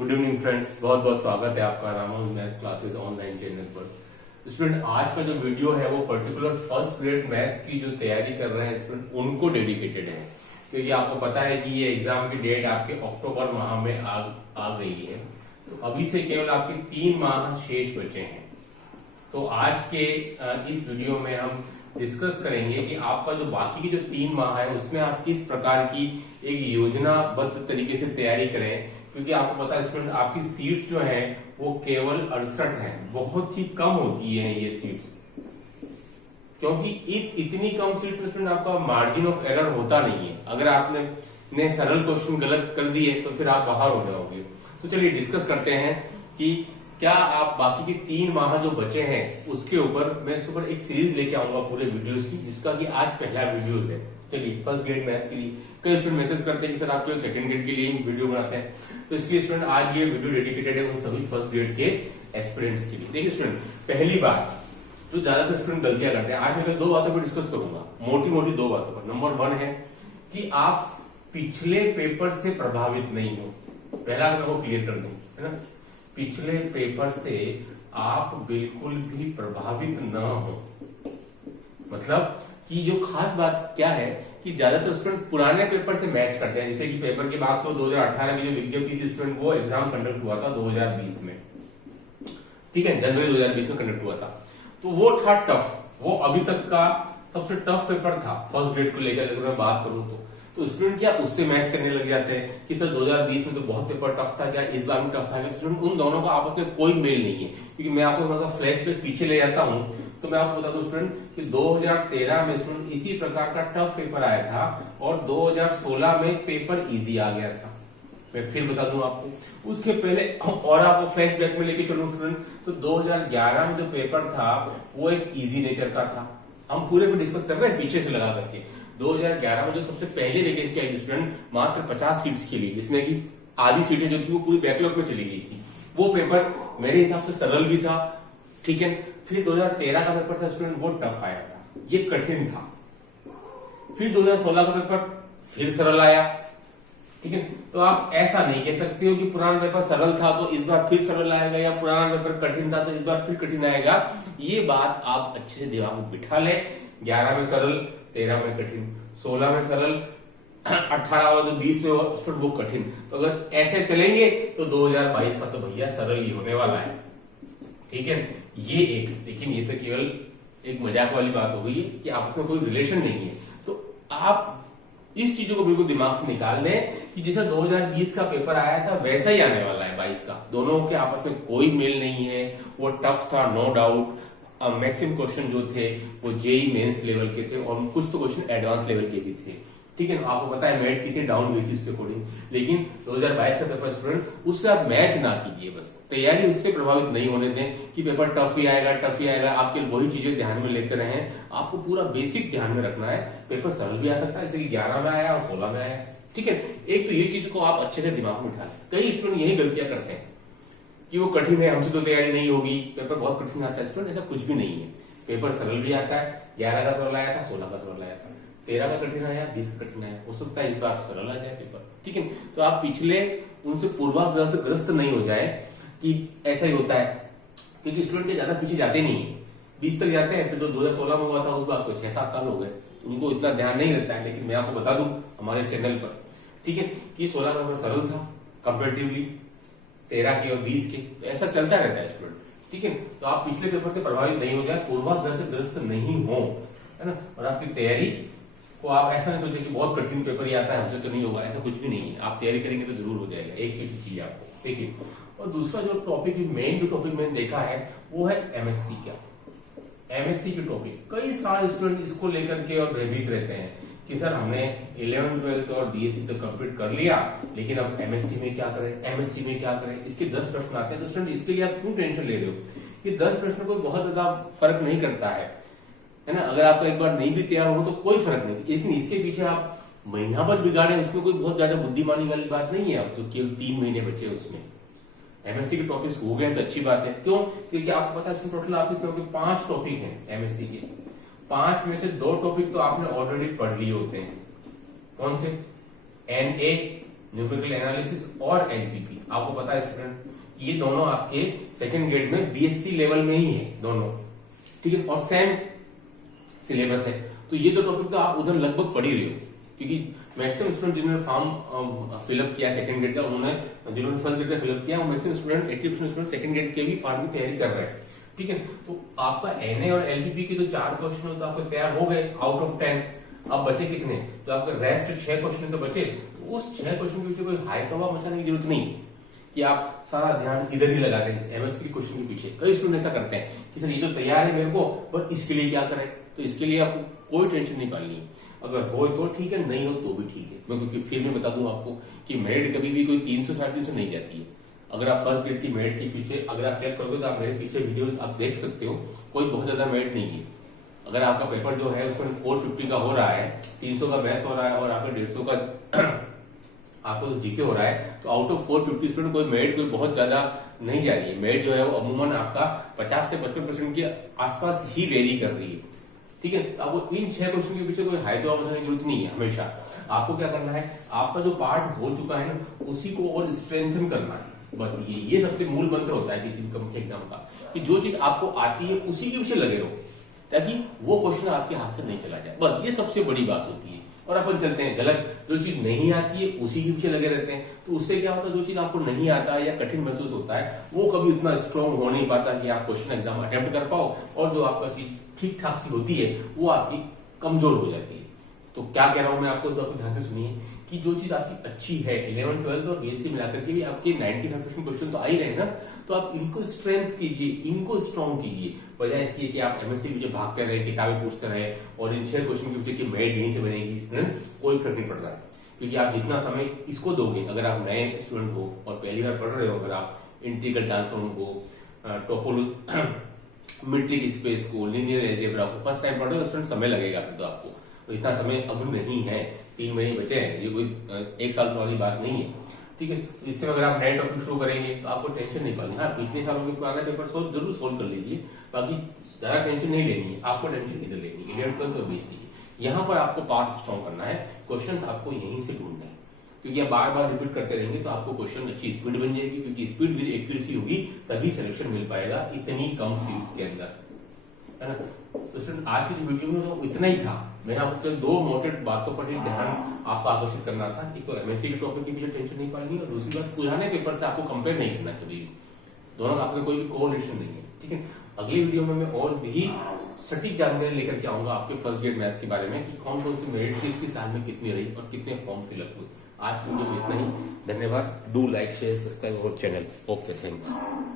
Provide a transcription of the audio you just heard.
Good evening friends, बहुत बहुत स्वागत है आपका Ramanuj maths classes online channel पर। स्टूडेंट, आज का जो वीडियो है वो पर्टिकुलर फर्स्ट ग्रेड मैथ्स की जो तैयारी कर रहे हैं स्टूडेंट उनको डेडिकेटेड है, क्योंकि आपको पता है कि ये एग्जाम की डेट आपके अक्टूबर माह में आ गई है। तो अभी से केवल आपके 3 माह शेष बचे हैं। तो आज के इस वीडियो में हम डिस्कस करेंगे कि आपका जो बाकी की जो 3 माह है उसमें आप किस प्रकार की एक योजनाबद्ध तरीके से तैयारी करें, क्योंकि आपको पता है स्टूडेंट आपकी सीट्स जो है वो केवल 68 है, बहुत ही कम होती है ये सीट्स, क्योंकि इतनी कम सीट्स में स्टूडेंट आपका मार्जिन ऑफ एरर होता नहीं है। अगर आपने सरल क्वेश्चन गलत कर दिए तो फिर आप बाहर हो जाओगे। तो चलिए डिस्कस करते हैं कि क्या आप बाकी के 3 माह जो बचे हैं उसके ऊपर मैं इसके ऊपर एक सीरीज लेके आऊंगा पूरे वीडियोस की, जिसका कि आज पहला वीडियोस है। चलिए, फर्स्ट ग्रेड मैथ्स के लिए कई स्टूडेंट मैसेज करते हैं कि सर आप केवल सेकंड ग्रेड के लिए वीडियो बनाते हैं, तो इसलिए स्टूडेंट आज ये वीडियो डेडिकेटेड है उन सभी फर्स्ट ग्रेड के एस्पिरेंट्स के लिए। देखिए स्टूडेंट, पहली बात जो ज्यादातर स्टूडेंट गलतियां करते हैं, आज मैं 2 बातों पर डिस्कस करूंगा, मोटी मोटी 2 बातों पर। नंबर 1 है कि आप पिछले पेपर से प्रभावित नहीं हो। पहला मैं वो क्लियर कर दूं, है ना, पिछले पेपर से आप बिल्कुल भी प्रभावित न हो। मतलब कि जो खास बात क्या है कि ज्यादातर स्टूडेंट पुराने पेपर से मैच करते हैं। जैसे कि पेपर की बात करो, 2018 में जो विज्ञप्ति थी स्टूडेंट, वो एग्जाम कंडक्ट हुआ था 2020 में, ठीक है, जनवरी 2020 में कंडक्ट हुआ था। तो वो था टफ, वो अभी तक का सबसे टफ पेपर था फर्स्ट ग्रेड को लेकर। अगर मैं बात करूं तो स्टूडेंट क्या उससे मैच करने लग जाते हैं कि सर 2020 में तो बहुत पेपर टफ था, क्या इस बार में टफ है? स्टूडेंट उन दोनों का आपस में कोई मेल नहीं है, क्योंकि मैं आपको थोड़ा सा फ्लैशबैक पीछे ले जाता हूं तो मैं आपको बता दूं स्टूडेंट कि 2013 में स्टूडेंट इसी प्रकार का टफ पेपर आया था और 2016 में पेपर इजी आ गया था। मैं फिर बता दूं आपको, उसके पहले और आपको फ्लैशबैक में लेके चलूं स्टूडेंट, तो 2011 में जो पेपर था वो एक इजी नेचर का था। हम पूरे पे डिस्कस कर रहे हैं पीछे से लगा करके। 2011 में जो सबसे पहले वैकेंसी आई थी स्टूडेंट मात्र 50 सीट्स के लिए, जिसमें कि आधी सीटें जो थी वो पूरी बैकलॉग में चली गई थी। वो पेपर मेरे हिसाब से सरल भी था, ठीक है। फिर 2013 का पेपर था स्टूडेंट, वो टफ आया था, ये कठिन था। फिर 2016 का पेपर फिर सरल आया, ठीक है। तो आप ऐसा नहीं कह सकते हो कि पुराना पेपर सरल था तो इस बार फिर सरल आएगा, या पुराना पेपर कठिन था तो इस बार फिर कठिन आएगा। ये बात आप अच्छे से दिमाग में बिठा लें। 11 में सरल, 13 में कठिन, 16 में सरल, 18 वाला जो 20 में वो कठिन। तो अगर ऐसे चलेंगे तो 2022 का तो भैया सरल ही होने वाला है, ठीक है। ये एक, लेकिन ये तो केवल एक मजाक वाली बात हो गई है कि आपस में कोई रिलेशन नहीं है। तो आप इस चीजों को बिल्कुल दिमाग से निकाल दें कि जैसा 2020 का पेपर आया था वैसा ही आने वाला है 22 का। दोनों के आपस में कोई मेल नहीं है। वो टफ था, नो डाउट। मैक्सिमम क्वेश्चन जो थे वो जेई मेंस लेवल के थे और कुछ तो क्वेश्चन एडवांस लेवल के भी थे, ठीक है। आपको पता है मेरिट की थी डाउन हुई थी इसके अकॉर्डिंग, लेकिन 2022 का पेपर स्टूडेंट उससे आप मैच ना कीजिए, बस तैयारी उससे प्रभावित नहीं होने दें कि पेपर टफ ही आएगा। आपके वही चीजें ध्यान में लेते रहें। आपको पूरा बेसिक ध्यान में रखना है। पेपर सरल भी आ सकता है, जैसे कि 11 में आया और 16 में आया, ठीक है। एक तो ये चीज को आप अच्छे से दिमाग में उठा लें। कई स्टूडेंट यही गलतियां करते हैं कि वो कठिन है, हमसे तो तैयारी नहीं होगी, पेपर बहुत कठिन आता है। स्टूडेंट ऐसा कुछ भी नहीं है, पेपर सरल भी आता है। 11 का सरल आया था, 16 का सरल आया था, 13 का कठिन आया, 20 का कठिन आया। हो सकता है इस बार सरल आ जाए पेपर, ठीक है। तो आप पिछले उनसे पूर्वाग्रह से ग्रस्त नहीं हो जाए कि ऐसा ही होता है, क्योंकि स्टूडेंट के ज्यादा पीछे जाते नहीं है, 20 तक जाते हैं। फिर तो 2016 में हुआ था उस बार को 6-7 साल हो गए, उनको इतना ध्यान नहीं रहता है। लेकिन मैं आपको बता दूं हमारे चैनल पर, ठीक है, कि 16 का पेपर सरल था कंपेरेटिवली 13 के और 20 के, तो ऐसा चलता रहता है स्टूडेंट, ठीक है। तो आप पिछले पेपर से प्रभावित नहीं हो जाए, पूर्वाग्रह से ग्रस्त नहीं हो, है ना। और आपकी तैयारी को आप ऐसा नहीं सोचे कि बहुत कठिन पेपर ही आता है, हमसे तो नहीं होगा, ऐसा कुछ भी नहीं है। आप तैयारी करेंगे तो जरूर हो जाएगा, एक सीट चाहिए आपको, देखिए। और दूसरा जो टॉपिक मैंने देखा है वो है एमएससी का। एमएससी की टॉपिक कई सारे स्टूडेंट इसको लेकर के और भयभीत रहते हैं कि सर हमने 11th 12th और बीएससी तो कंप्लीट कर लिया, लेकिन अब एमएससी में क्या करें, इसके 10 प्रश्न आते हैं। तो स्टूडेंट इसके लिए आप क्यों टेंशन ले रहे हो? ये 10 प्रश्न कोई बहुत ज्यादा फर्क नहीं करता है ना। अगर आपका एक बार नहीं भी तैयार हो तो कोई फर्क नहीं, लेकिन इसके पीछे आप महीना भर बिगाड़े, इसमें कोई बहुत ज्यादा बुद्धिमानी वाली बात नहीं है। अब तो केवल 3 महीने बचे उसमें, एमएससी के टॉपिक्स हो गए तो अच्छी बात है। क्यों? क्योंकि आपको पता है इसमें टोटल आप इसमें 5 टॉपिक हैं एमएससी के। 5 में से 2 टॉपिक तो आपने ऑलरेडी पढ़ लिए होते हैं। कौन से? एनए न्यूमेरिकल एनालिसिस और एनपीपी। आपको पता है स्टूडेंट ये दोनों आपके सेकंड ग्रेड में बीएससी लेवल में ही है दोनों, ठीक है, और सेम सिलेबस है। तो ये दो टॉपिक तो आप उधर लगभग पढ़ ही रहे हो, क्योंकि मैक्सिमम स्टूडेंट जिन्होंने फॉर्म फिलअप किया सेकंड ग्रेड का, उन्होंने जिन्होंने फर्स्ट ग्रेड का फिलअप किया, वो maximum student 80% student second grade के भी फॉर्म की तैयारी कर रहे हैं, ठीक है। तो आपका एनए और एलपीपी के तो 4 क्वेश्चन हो तो आपके तैयार हो गए आउट ऑफ 10। अब बचे कितने? तो आपके रेस्ट 6 क्वेश्चन तो बचे। तो उस 6 क्वेश्चन के पीछे कोई हाई तबाह मचाने की जरूरत नहीं कि आप सारा ध्यान इधर ही लगा दें इस एमएससी के क्वेश्चन के पीछे। कई स्टूडेंट ऐसा करते हैं कि सर ये तो तैयार है मेरे को, पर इसके लिए क्या करें? तो इसके लिए आपको कोई टेंशन नहीं पालनी है। अगर हो तो ठीक है, नहीं हो तो भी ठीक है। मैं क्योंकि फिर मैं बता दूं आपको कि मेरिट कभी भी कोई 300 350 नहीं जाती है। अगर आप फर्स्ट ग्रेड की मेरिट के पीछे अगर आप चेक करोगे तो आप मेरे पीछे वीडियोस आप देख सकते हो, कोई बहुत ज्यादा मेरिट नहीं है। अगर आपका पेपर जो है उसमें 450 का हो रहा है, 300 का मैथ्स हो रहा है और आपका 150 का आपको तो जीके हो रहा है, तो आउट ऑफ 450 स्टूडेंट कोई मेरिट कोई बहुत ज्यादा नहीं जा रही है। मेरिट जो है वो अमूमन आपका 50 से 55% के आसपास ही वेरी कर रही है, ठीक है। तो आपको इन 6 क्वेश्चन के पीछे कोई हाई तो की जरूरत नहीं है। हमेशा आपको क्या करना है, आपका जो पार्ट हो चुका है ना उसी को और स्ट्रेंथन करना है। बस ये सबसे मूल मंत्र होता है किसी भी कॉम्पिटिटिव एग्जाम का, कि जो चीज आपको आती है उसी के पीछे लगे रहो, ताकि वो क्वेश्चन आपके हाथ से नहीं चला जाए। बस ये सबसे बड़ी बात होती है। और अपन चलते हैं गलत, जो चीज नहीं आती है उसी के पीछे लगे रहते हैं। तो उससे क्या होता है, जो चीज आपको नहीं आता है या कठिन महसूस होता है वो कभी उतना स्ट्रॉन्ग हो नहीं पाता कि आप क्वेश्चन एग्जाम अटेम्प्ट कर पाओ, और जो आपका चीज ठीक ठाक सी होती है वो आपकी कमजोर हो जाती है। तो क्या कह रहा हूं मैं आपको, तो ध्यान से सुनिए कि जो चीज आपकी अच्छी है 11, 12 और बीएससी मिलाकर के भी आपके 95% क्वेश्चन तो आ ही रहे ना, तो आप इनको स्ट्रेंथ कीजिए, इनको स्ट्रॉन्ग कीजिए, बजाय इसकी कि आप एमएससी के पीछे भागते रहे, किताबें पूछते रहे और इन 6 क्वेश्चन के पीछे की मेरिट यहीं से बनेगी, कोई फर्क नहीं पड़ रहा है। क्योंकि आप जितना समय इसको दोगे, अगर आप नए स्टूडेंट हो और पहली बार पढ़ रहे हो, अगर आप इंटीग्रल ट्रांसफॉर्म को मीट्रिक स्पेस को, लीनियर अलजेब्रा को फर्स्ट टाइम पढ़ रहे हो, स्टूडेंट समय लगेगा फिर तो आपको। तो इतना समय अब नहीं है, 3 महीने बचे हैं, ये कोई 1 साल वाली बात नहीं है, ठीक है। इससे अगर आप नए टॉपिक शुरू करेंगे तो आपको टेंशन नहीं पानी। हाँ, पिछले सालों के पुराने पेपर जरूर सोल्व कर लीजिए, बाकी ज्यादा टेंशन नहीं लेनी है। आपको टेंशन इधर लेनी है 11, 12 और बीएससी, यहाँ पर आपको पार्ट स्ट्रॉन्ग करना है। क्वेश्चन आपको यहीं से ढूंढना है, क्योंकि आप बार बार रिपीट करते रहेंगे तो आपको क्वेश्चन अच्छी स्पीड बन जाएगी, क्योंकि स्पीड विद एक्यूरेसी होगी तभी सिलेक्शन मिल पाएगा इतनी कम सीट्स के अंदर, है ना। तो स्टूडेंट आज की वीडियो में तो इतना ही था। मैंने आपको 2 मोटे बातों पर ध्यान आपको आकर्षित करना था। एक तो एमएससी के टॉपिक की मुझे टेंशन नहीं पानी, और दूसरी बात पुराने पेपर से आपको कंपेयर नहीं करना कभी भी, दोनों का आपसे कोई भी कोरिलेशन नहीं है, ठीक है। अगली वीडियो में मैं और भी सटीक जानकारी लेकर के आऊंगा आपके फर्स्ट ग्रेड मैथ के बारे में, कि कौन कौन सी मेरिट किसकी साल में कितनी रही और कितने फॉर्म फिलअप हुए। आज की वीडियो में इतना ही। धन्यवाद। Do like, share, subscribe our channel. Okay, thanks.